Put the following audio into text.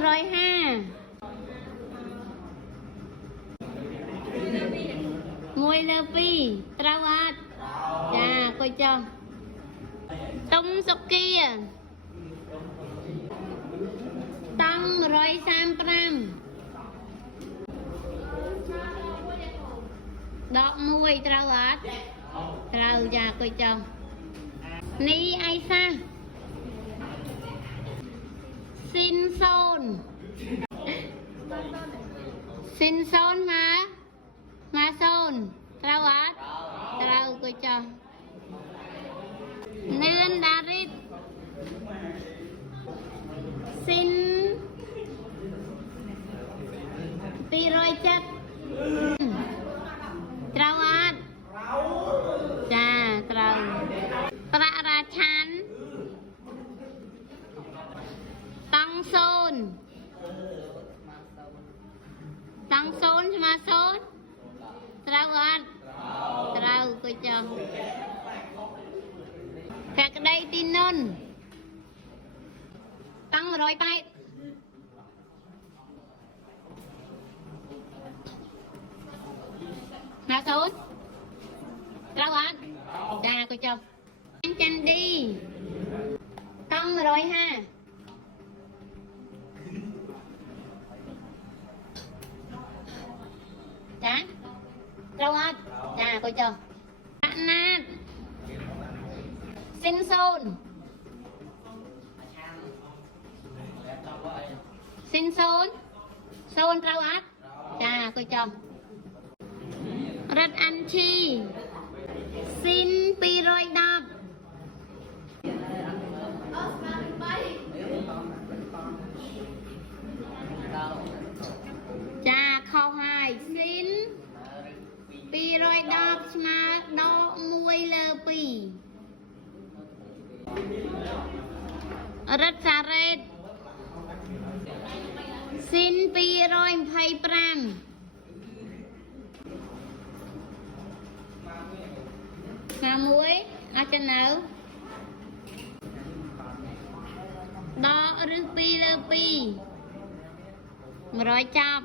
150 1 លើ 2 ត្រូវអត់ចាកុយចុះតុងសុគាតង់135 ដក 1 ត្រូវអត់ត្រូវចាកុយចុះនេះអីសាស៊ីនសូនមកសូនត្រូវអត់ត្រូវកុយចុះនឿនដារីតស៊ីន270ត្រូវអត់ចាត្រូវប្រាក់រាឆានតង់សូនស្មើសូនត្រូវអត់ត្រូវកុយចុះភក្តីទីនុនតង់180ណាសូនត្រូវអត់ចាកុយចុះចាន់ឌីតង់150ចាត្រូវអត់ចាកុយចុះអណាតស៊ីនសូនត្រូវអត់ចាកុយចុះរត់អាន់ឈីស៊ីន210ចាខុសហើយស៊ីន210ស្មើដក 1 លើ 2រត់សារ៉េតស៊ីន225ណាមួយអត់ទៅនៅដកឬ 2 លើ 2 100ចាប់